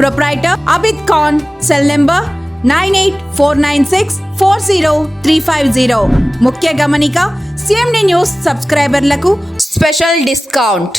Proprietor Abid Khan cell number nine eight four nine six four zero three five zero ముఖ్య గమనిక CMD news సబ్స్క్రైబర్లకు special discount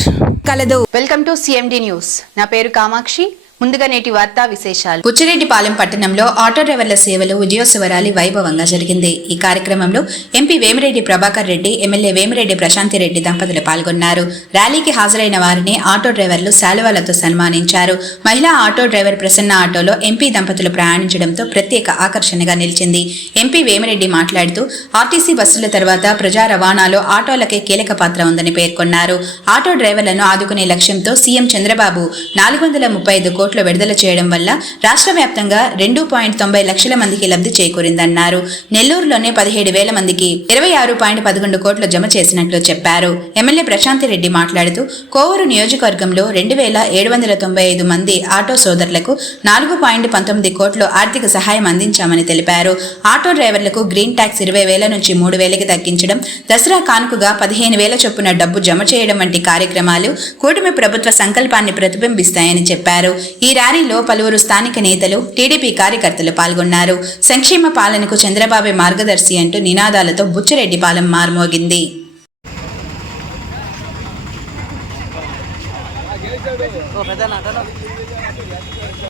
కలదు. Welcome to CMD news నా పేరు కామాక్షి. ముందుగా నేటి వార్తా విశేషాలు. బుచ్చిరెడ్డిపాలెం పట్టణంలో ఆటో డ్రైవర్ల సేవలు ఉద్యోగశివరాలి వైభవంగా జరిగింది. ఈ కార్యక్రమంలో ఎంపీ వేమిరెడ్డి ప్రభాకర్ రెడ్డి ఎమ్మెల్యే వేమిరెడ్డి ప్రశాంతి రెడ్డి దంపతులు పాల్గొన్నారు. ర్యాలీకి హాజరైన వారిని ఆటో డ్రైవర్లు శాలువాలతో సన్మానించారు. మహిళా ఆటో డ్రైవర్ ప్రసన్న ఆటోలో ఎంపీ దంపతులు ప్రయాణించడంతో ప్రత్యేక ఆకర్షణగా నిలిచింది. ఎంపీ వేమిరెడ్డి మాట్లాడుతూ ఆర్టీసీ బస్సుల తర్వాత ప్రజా రవాణాలో ఆటోలకే కీలక పాత్ర ఉందని పేర్కొన్నారు. ఆటో డ్రైవర్లను ఆదుకునే లక్ష్యంతో సీఎం చంద్రబాబు నాలుగు వందల ముప్పై ఐదు కోట్లు విడుదల చేయడం వల్ల రాష్ట్ర వ్యాప్తంగా రెండు పాయింట్ తొంభై లక్షల మందికి లబ్ధి చేకూరిందన్నారు. నెల్లూరులోనే పదిహేడు వేల మందికి ఇరవై ఆరు పాయింట్ పదకొండు కోట్లు జమ చేసినట్లు చెప్పారు. ఎమ్మెల్యే ప్రశాంతి రెడ్డి మాట్లాడుతూ కోవూరు నియోజకవర్గంలో రెండు వేల ఏడు వందల తొంభై ఐదు మంది ఆటో సోదరులకు నాలుగు పాయింట్ పంతొమ్మిది కోట్లు ఆర్థిక సహాయం అందించామని తెలిపారు. ఆటో డ్రైవర్లకు గ్రీన్ ట్యాక్స్ ఇరవై వేల నుంచి మూడు వేలకి తగ్గించడం దసరా కానుకగా పదిహేను వేల చొప్పున డబ్బు జమ చేయడం వంటి కార్యక్రమాలు కూటమి ప్రభుత్వ సంకల్పాన్ని ప్రతిబింబిస్తాయని చెప్పారు. ఈ ర్యాలీలో పలువురు స్థానిక నేతలు టీడీపీ కార్యకర్తలు పాల్గొన్నారు. సంక్షేమ పాలనకు చంద్రబాబు మార్గదర్శి అంటూ నినాదాలతో బుచ్చిరెడ్డిపాలెం మార్మోగింది. ధన్యవాదాలు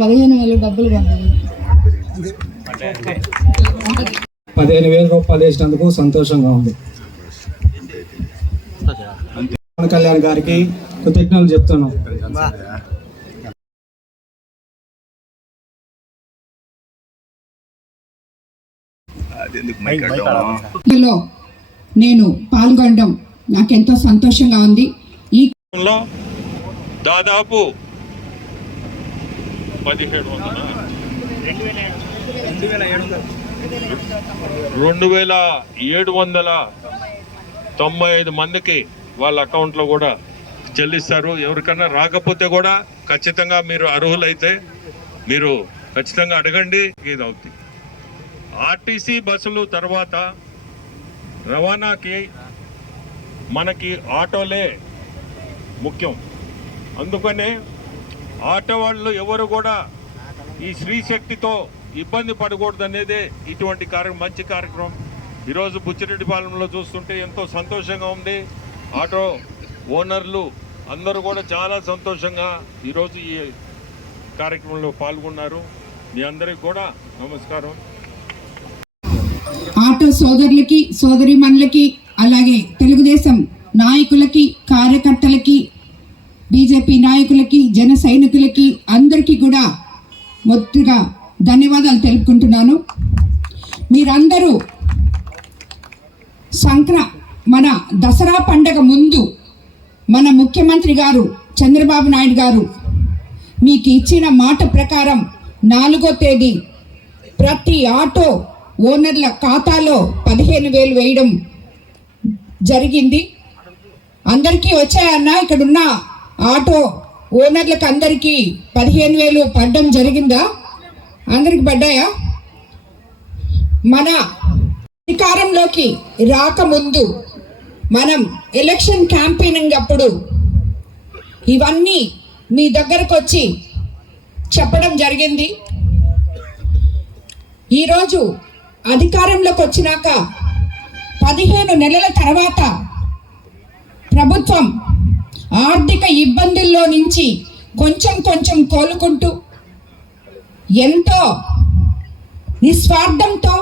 పదిహేను వేలు డబ్బులు పదిహేను వేల రూపాయలు వేసినందుకు సంతోషంగా ఉంది. పవన్ కళ్యాణ్ గారికి కృతజ్ఞతలు చెప్తున్నాం. నేను పాల్గొనడం నాకెంతో సంతోషంగా ఉంది. ఈ లో దాదాపు పదిహేడు వందల? రెండు వేల ఏడు వందల తొంభై ఐదు మందికి వాళ్ళ అకౌంట్లో కూడా చెల్లిస్తారు. ఎవరికన్నా రాకపోతే కూడా ఖచ్చితంగా మీరు అర్హులైతే మీరు ఖచ్చితంగా అడగండి. ఇది అవుతుంది ఆర్టీసీ బస్సులు తర్వాత రవాణాకి మనకి ఆటోలే ముఖ్యం. అందుకనే ఆటో వాళ్ళు ఎవరు కూడా ఈ స్త్రీ శక్తితో ఇబ్బంది పడకూడదు అనేదే ఇటువంటి కార్యక్రమం మంచి కార్యక్రమం. ఈరోజు బుచ్చిరెడ్డిపాలెంలో చూస్తుంటే ఎంతో సంతోషంగా ఉంది. ఆటో ఓనర్లు అందరూ కూడా చాలా సంతోషంగా ఈరోజు ఈ కార్యక్రమంలో పాల్గొన్నారు. మీ అందరికి కూడా నమస్కారం. ఆటో సోదరులకి సోదరిమణులకి అలాగే తెలుగుదేశం నాయకులకి కార్యకర్తలకి బీజేపీ నాయకులకి జన సైనికులకి అందరికీ కూడా మొదటిగా ధన్యవాదాలు తెలుపుకుంటున్నాను. మీరందరూ సంక్ర మన దసరా పండగ ముందు మన ముఖ్యమంత్రి గారు చంద్రబాబు నాయుడు గారు మీకు ఇచ్చిన మాట ప్రకారం నాలుగో తేదీ ప్రతి ఆటో ఓనర్ల ఖాతాలో పదిహేను వేలు వేయడం జరిగింది. అందరికీ వచ్చాయన్నా ఇక్కడున్న ఆటో ఓనర్లకు అందరికీ పదిహేను వేలు పడ్డం జరిగిందా? అందరికి పడ్డాయా? మన అధికారంలోకి రాకముందు మనం ఎలక్షన్ క్యాంపెయినింగ్ అప్పుడు ఇవన్నీ మీ దగ్గరకు వచ్చి చెప్పడం జరిగింది. ఈరోజు అధికారంలోకి వచ్చినాక పదిహేను నెలల తర్వాత ప్రభుత్వం ఆర్థిక ఇబ్బందుల్లో నుంచి కొంచెం కొంచెం కోలుకుంటూ ఎంతో నిస్వార్థంతో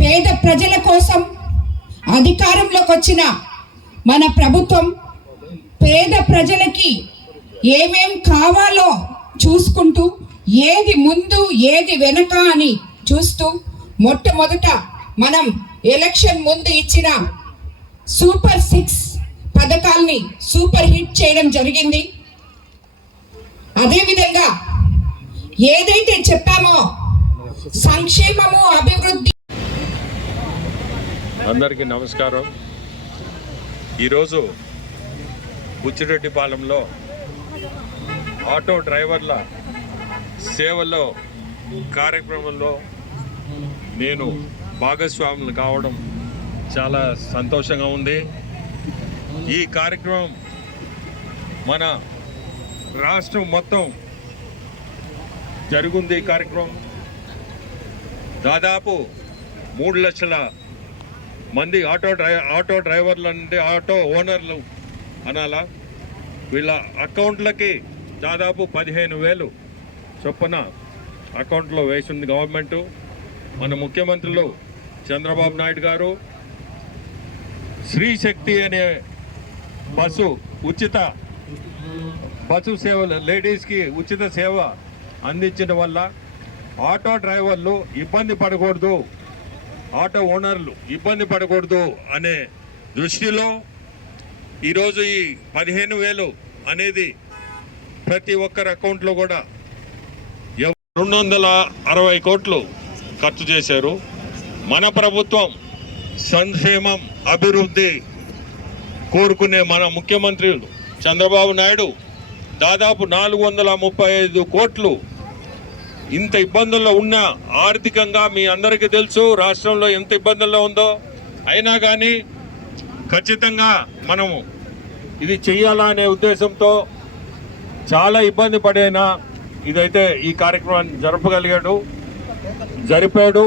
పేద ప్రజల కోసం అధికారంలోకి వచ్చిన మన ప్రభుత్వం పేద ప్రజలకి ఏమేం కావాలో చూసుకుంటూ ఏది ముందు ఏది వెనక అని చూస్తూ మొట్టమొదట మనం ఎలక్షన్ ముందు ఇచ్చిన సూపర్ సిక్స్ పథకాల్ని సూపర్ హిట్ చేయడం జరిగింది. అదేవిధంగా ఏదైతే చెప్పామో సంక్షేమము అభివృద్ధి అందరికీ నమస్కారం. ఈరోజు బుచ్చిరెడ్డిపాలెంలో ఆటో డ్రైవర్ల సేవలో కార్యక్రమంలో నేను భాగస్వాములు కావడం చాలా సంతోషంగా ఉంది. ఈ కార్యక్రమం మన రాష్ట్రం మొత్తం జరుగుంది ఈ కార్యక్రమం. దాదాపు మూడు లక్షల మంది ఆటో డ్రై ఆటో డ్రైవర్లు అంటే ఆటో ఓనర్లు అనాలా? వీళ్ళ అకౌంట్లకి దాదాపు పదిహేను వేలు చొప్పున అకౌంట్లో వేసింది గవర్నమెంటు. మన ముఖ్యమంత్రులు చంద్రబాబు నాయుడు గారు శ్రీశక్తి అనే బస్సు ఉచిత బస్సు సేవలు లేడీస్కి ఉచిత సేవ అందించడం వల్ల ఆటో డ్రైవర్లు ఇబ్బంది పడకూడదు ఆటో ఓనర్లు ఇబ్బంది పడకూడదు అనే దృష్టిలో ఈరోజు ఈ పదిహేను వేలు అనేది ప్రతి ఒక్కరి అకౌంట్లో కూడా రెండు వందల అరవై కోట్లు ఖర్చు చేశారు. మన ప్రభుత్వం సంక్షేమం అభివృద్ధి కోరుకునే మన ముఖ్యమంత్రి చంద్రబాబు నాయుడు దాదాపు నాలుగు వందల ముప్పై ఐదు కోట్లు ఇంత ఇబ్బందుల్లో ఉన్నా ఆర్థికంగా మీ అందరికీ తెలుసు రాష్ట్రంలో ఎంత ఇబ్బందుల్లో ఉందో. అయినా కానీ ఖచ్చితంగా మనము ఇది చెయ్యాలా అనే ఉద్దేశంతో చాలా ఇబ్బంది పడైనా. ఇదైతే ఈ కార్యక్రమాన్ని జరపగలిగాడు జరిపాడు.